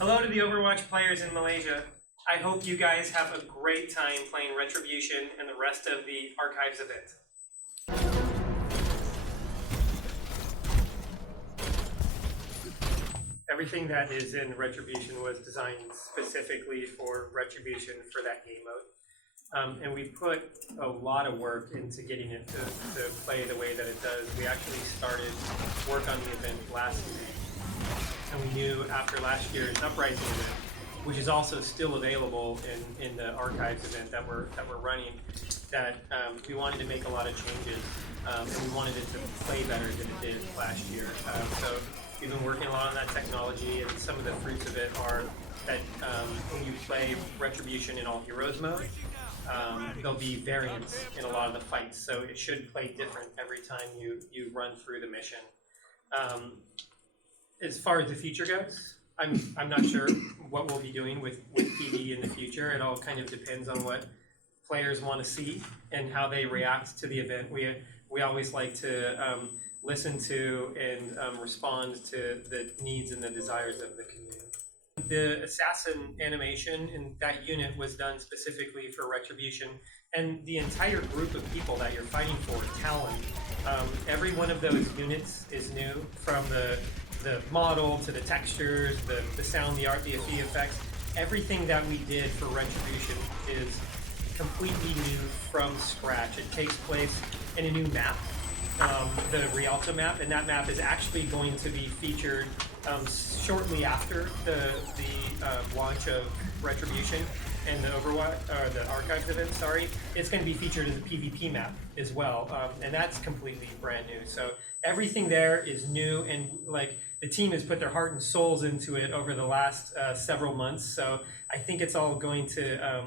Hello to the Overwatch players in Malaysia. I hope you guys have a great time playing Retribution and the rest of the Archives event. Everything that is in Retribution was designed specifically for Retribution for that game mode. And we put a lot of work into getting it to play the way that it does. We actually started work on the event last year. And we knew after last year's Uprising event, which is also still available in the Archives event that we're running, that we wanted to make a lot of changes, and we wanted it to play better than it did last year. So we've been working a lot on that technology, and some of the fruits of it are that when you play Retribution in All Heroes mode, there'll be variants in a lot of the fights, so it should play different every time you run through the mission. As far as the future goes, I'm not sure what we'll be doing with PvE in the future. It all kind of depends on what players want to see and how they react to the event. We always like to listen to and respond to the needs and the desires of the community. The assassin animation in that unit was done specifically for Retribution, and the entire group of people that you're fighting for, Talon, every one of those units is new, from the model to the textures, the sound, the art, the effects. Everything that we did for Retribution is completely new from scratch. It takes place in a new map, the Rialto map, and that map is actually going to be featured shortly after the launch of Retribution and the Overwatch, or the Archives event, sorry. It's going to be featured as a PvP map as well, and that's completely brand new. So everything there is new, and like the team has put their heart and souls into it over the last several months. So I think it's all going to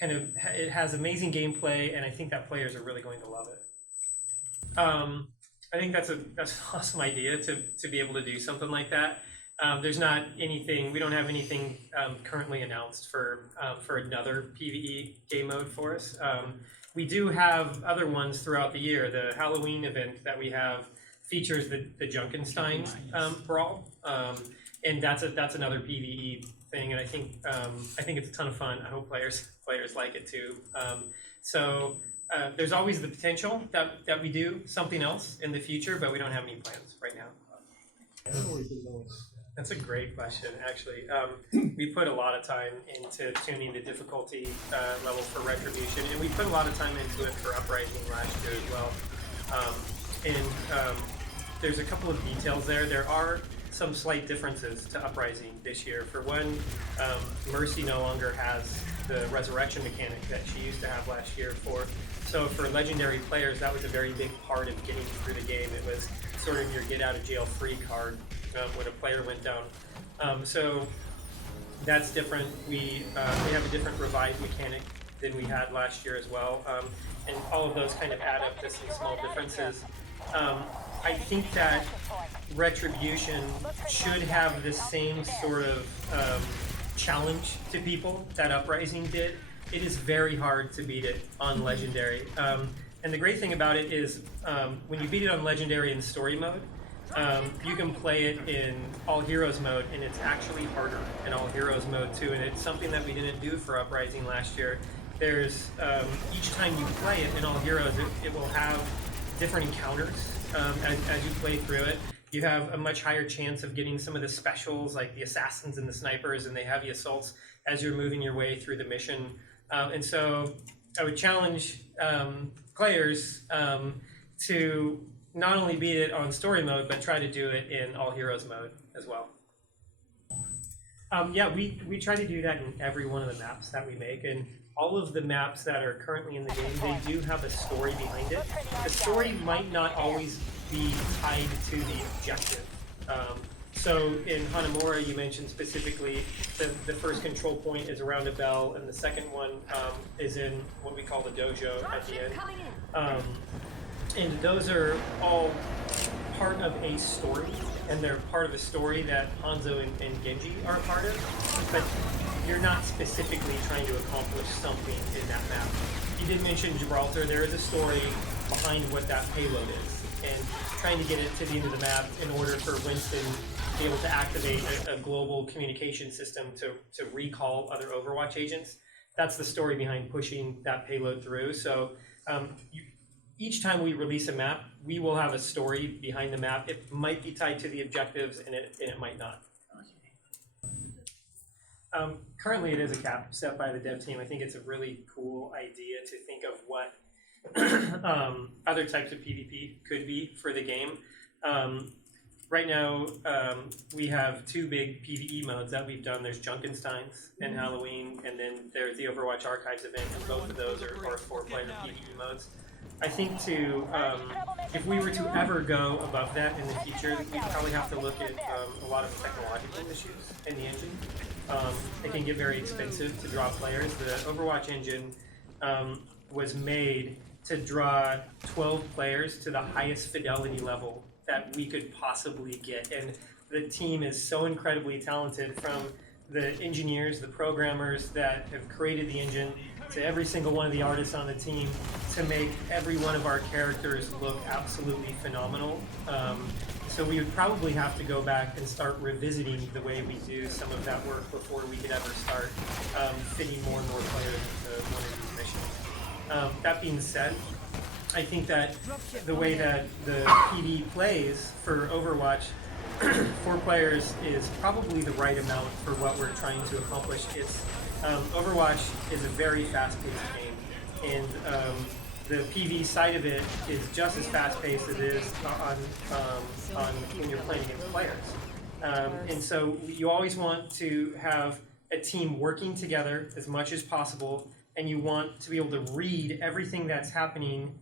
it has amazing gameplay, and I think that players are really going to love it. I think that's an awesome idea to be able to do something like that. There's not anything, we don't have anything currently announced for another PvE game mode for us. We do have other ones throughout the year. The Halloween event that we have features the Junkenstein brawl, and that's another PvE thing, and I think it's a ton of fun. I hope players like it too. There's always the potential that we do something else in the future, but we don't have any plans right now. That's a great question, actually. We put a lot of time into tuning the difficulty level for Retribution, and we put a lot of time into it for Uprising last year as well. There's a couple of details there. There are some slight differences to Uprising this year. For one, Mercy no longer has the resurrection mechanic that she used to have last year. So for legendary players, that was a very big part of getting through the game. It was sort of your get out of jail free card when a player went down. So that's different. We have a different revive mechanic than we had last year as well. And all of those kind of add up to some small differences. I think that Retribution should have the same sort of challenge to people that Uprising did. It is very hard to beat it on Legendary. And the great thing about it is when you beat it on Legendary in story mode, you can play it in All Heroes mode, and it's actually harder in All Heroes mode too, and it's something that we didn't do for Uprising last year. There's, each time you play it in All Heroes, it will have different encounters as you play through it. You have a much higher chance of getting some of the specials, like the assassins and the snipers and the heavy assaults, as you're moving your way through the mission. And so I would challenge players to not only beat it on story mode, but try to do it in All Heroes mode as well. Yeah, we try to do that in every one of the maps that we make, and all of the maps that are currently in the game, they do have a story behind it. The story might not always be tied to the objective. So in Hanamura, you mentioned specifically the first control point is around a bell, and the second one is in what we call the dojo at the end. And those are all part of a story, and they're part of a story that Hanzo and Genji are a part of, but you're not specifically trying to accomplish something in that map. You did mention Gibraltar. There is a story behind what that payload is. and trying to get it to the end of the map in order for Winston to be able to activate a global communication system to recall other Overwatch agents. That's the story behind pushing that payload through. So each time we release a map, we will have a story behind the map. It might be tied to the objectives, and it might not. Currently, it is a cap set by the dev team. I think it's a really cool idea to think of what other types of PvP could be for the game. Right now, we have 2 big PvE modes that we've done. There's Junkenstein's and Halloween, and then there's the Overwatch Archives event, and both of those are 4-player PvE modes. I think if we were to ever go above that in the future, we'd probably have to look at a lot of technological issues in the engine. It can get very expensive to draw players. The Overwatch engine was made to draw 12 players to the highest fidelity level that we could possibly get. And the team is so incredibly talented, from the engineers, the programmers that have created the engine, to every single one of the artists on the team, to make every one of our characters look absolutely phenomenal. So we would probably have to go back and start revisiting the way we do some of that work before we could ever start fitting more and more players into one of these missions. That being said, I think that the way that the PvE plays for Overwatch, 4 players is probably the right amount for what we're trying to accomplish. It's Overwatch is a very fast-paced game, and the PvE side of it is just as fast-paced as it is on when you're playing against players. And so you always want to have a team working together as much as possible, and you want to be able to read everything that's happening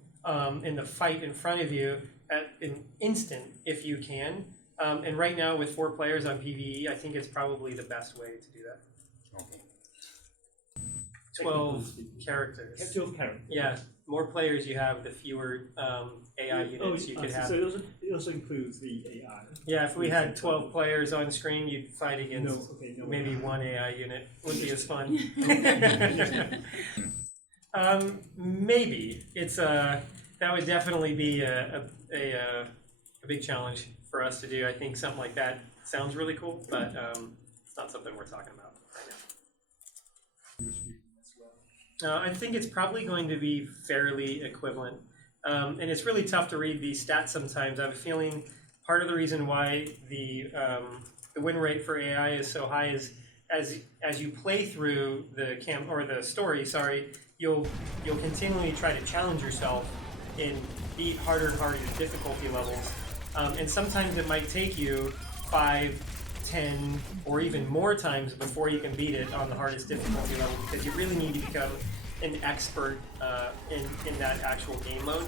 in the fight in front of you at an instant, if you can. And right now, with 4 players on PvE, I think it's probably the best way to do that. Okay. 12 characters. 12 characters. Yeah, more players you have, the fewer AI units you could have. So it also includes the AI. Yeah, if we had 12 players on screen, you'd fight against maybe one AI unit. Wouldn't be as fun. Maybe it's that would definitely be a big challenge for us to do. I think something like that sounds really cool, but it's not something we're talking about right now. I think it's probably going to be fairly equivalent, and it's really tough to read these stats sometimes. I have a feeling part of the reason why the win rate for AI is so high is as you play through the story, you'll continually try to challenge yourself and beat harder and harder difficulty levels. And sometimes it might take you 5, 10, or even more times before you can beat it on the hardest difficulty level, because you really need to become an expert in that actual game mode.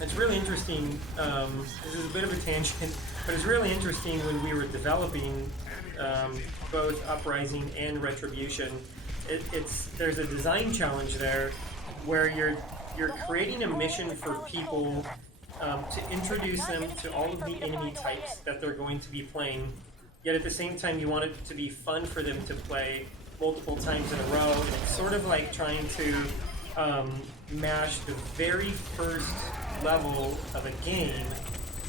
It's really interesting. This is a bit of a tangent, but it's really interesting when we were developing both Uprising and Retribution. There's a design challenge there where you're creating a mission for people to introduce them to all of the enemy types that they're going to be playing, yet at the same time you want it to be fun for them to play multiple times in a row. And it's sort of like trying to mash the very first level of a game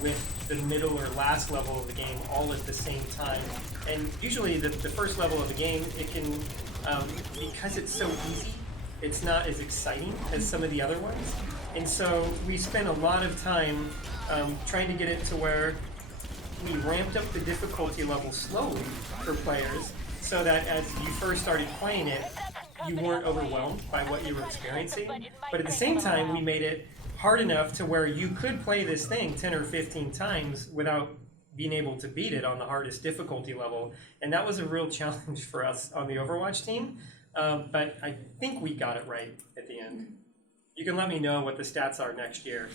with the middle or last level of the game all at the same time. And usually the first level of the game, it can, because it's so easy, it's not as exciting as some of the other ones. And so we spent a lot of time trying to get it to where we ramped up the difficulty level slowly for players, so that as you first started playing it, you weren't overwhelmed by what you were experiencing. But at the same time, we made it hard enough to where you could play this thing 10 or 15 times without being able to beat it on the hardest difficulty level. And that was a real challenge for us on the Overwatch team. But I think we got it right at the end. You can let me know what the stats are next year.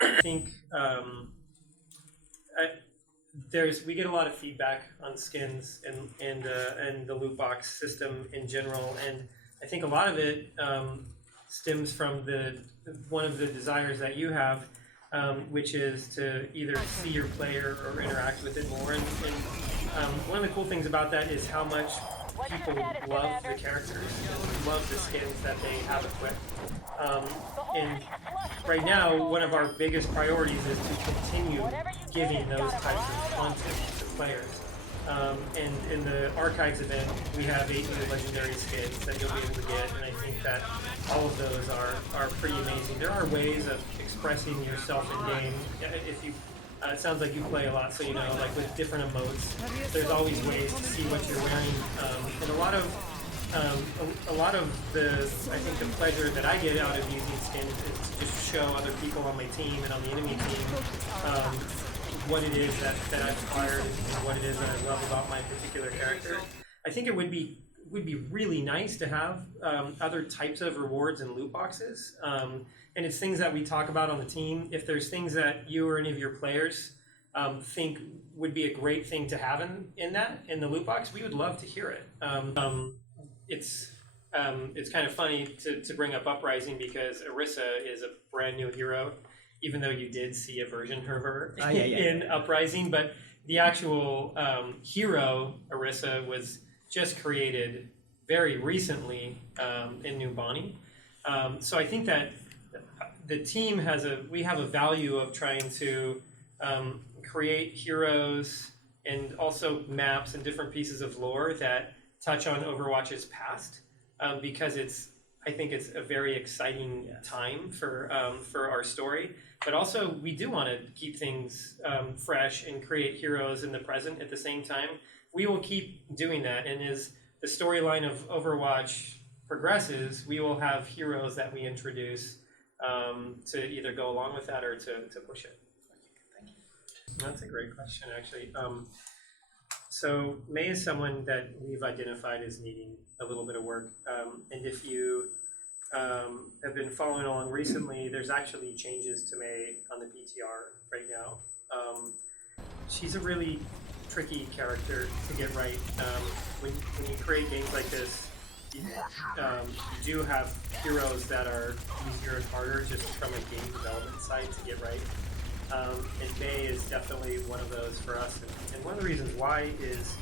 I think we get a lot of feedback on skins and the loot box system in general, and I think a lot of it stems from one of the desires that you have, which is to either see your player or interact with it more. And one of the cool things about that is how much people love the characters and love the skins that they have equipped. And right now, one of our biggest priorities is to continue giving those types of content to players. And in the Archives event, we have 8 new legendary skins that you'll be able to get, and I think that all of those are pretty amazing. There are ways of expressing yourself in game. If you, it sounds like you play a lot, so you know, like with different emotes, there's always ways to see what you're wearing, and a lot of the, I think the pleasure that I get out of using skins is to just show other people on my team and on the enemy team what it is that I've acquired and what it is that I love about my particular character. I think it would be really nice to have other types of rewards and loot boxes, and it's things that we talk about on the team. If there's things that you or any of your players think would be a great thing to have in the loot box, we would love to hear it. It's kind of funny to bring up Uprising because Orisa is a brand new hero, even though you did see a version of her in Uprising, but the actual hero, Orisa, was just created very recently in New Bonnie. So I think that the team we have a value of trying to create heroes and also maps and different pieces of lore that touch on Overwatch's past, because I think it's a very exciting time for our story. But also, we do want to keep things fresh and create heroes in the present at the same time. We will keep doing that, and as the storyline of Overwatch progresses, we will have heroes that we introduce to either go along with that or to push it. Thank you. That's a great question, actually. So May is someone that we've identified as needing a little bit of work, and if you have been following along recently, there's actually changes to May on the PTR right now. She's a really tricky character to get right. When you create games like this, you do have heroes that are easier and harder just from a game development side to get right. And May is definitely one of those for us. And one of the reasons why is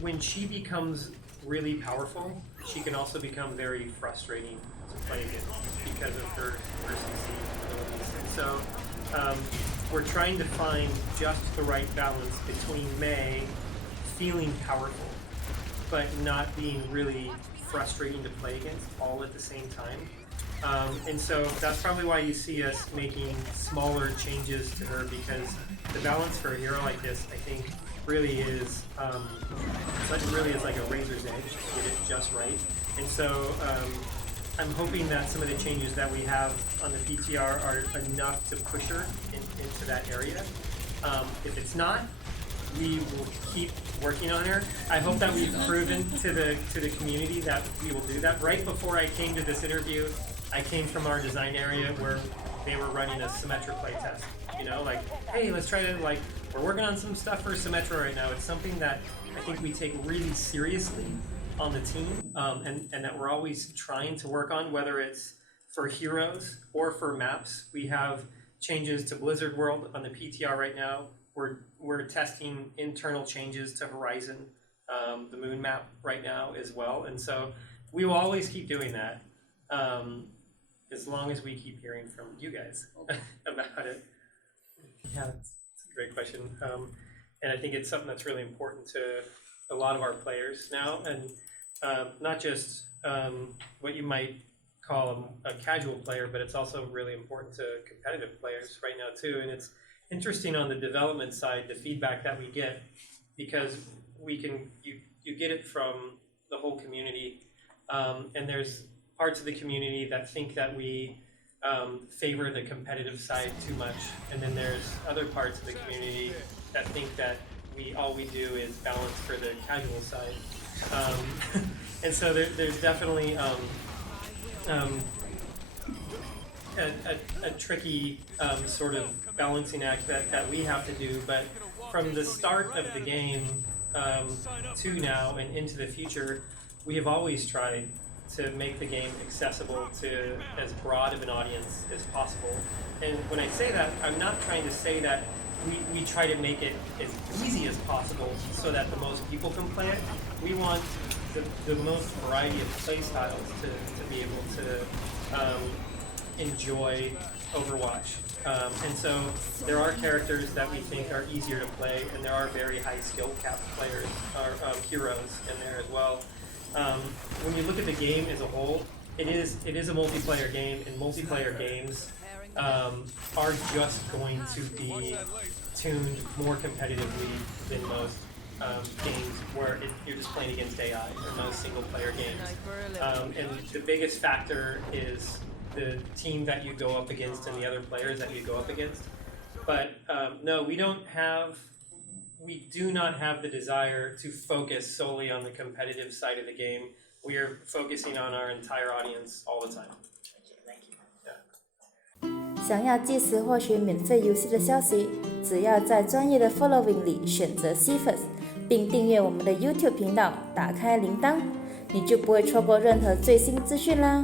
when she becomes really powerful, she can also become very frustrating to play against because of her CC abilities. And so we're trying to find just the right balance between May feeling powerful, but not being really frustrating to play against all at the same time. And so that's probably why you see us making smaller changes to her, because the balance for a hero like this, I think, really is like a razor's edge to get it just right. And so I'm hoping that some of the changes that we have on the PTR are enough to push her into that area. If it's not, we will keep working on her. I hope that we've proven to the community that we will do that. Right before I came to this interview, I came from our design area where they were running a Symmetra playtest. You know, like, hey, let's try to, like, we're working on some stuff for Symmetra right now. It's something that I think we take really seriously on the team, and that we're always trying to work on, whether it's for heroes or for maps. We have changes to Blizzard World on the PTR right now. We're testing internal changes to Horizon, the Moon map right now as well. And so we will always keep doing that, as long as we keep hearing from you guys about it. Yeah, that's a great question. And I think it's something that's really important to a lot of our players now, and not just what you might call a casual player, but it's also really important to competitive players right now too. And it's interesting on the development side, the feedback that we get, because you get it from the whole community, and there's parts of the community that think that we favor the competitive side too much, and then there's other parts of the community that think that all we do is balance for the casual side. And so there's definitely a tricky sort of balancing act that we have to do. But from the start of the game to now and into the future, we have always tried to make the game accessible to as broad of an audience as possible. And when I say that, I'm not trying to say that we try to make it as easy as possible so that the most people can play it. We want the most variety of play styles to be able to enjoy Overwatch. And so there are characters that we think are easier to play, and there are very high skill capped players, or heroes in there as well. When you look at the game as a whole, it is a multiplayer game, and multiplayer games are just going to be tuned more competitively than most games where you're just playing against AI, or most single player games. And the biggest factor is the team that you go up against and the other players that you go up against. But no, we do not have the desire to focus solely on the competitive side of the game. We are focusing on our entire audience all the time. 想要即时获取免费游戏的消息，只要在专业的 following 里选择 CFUS， 并订阅我们的 YouTube 频道，打开铃铛，你就不会错过任何最新资讯啦。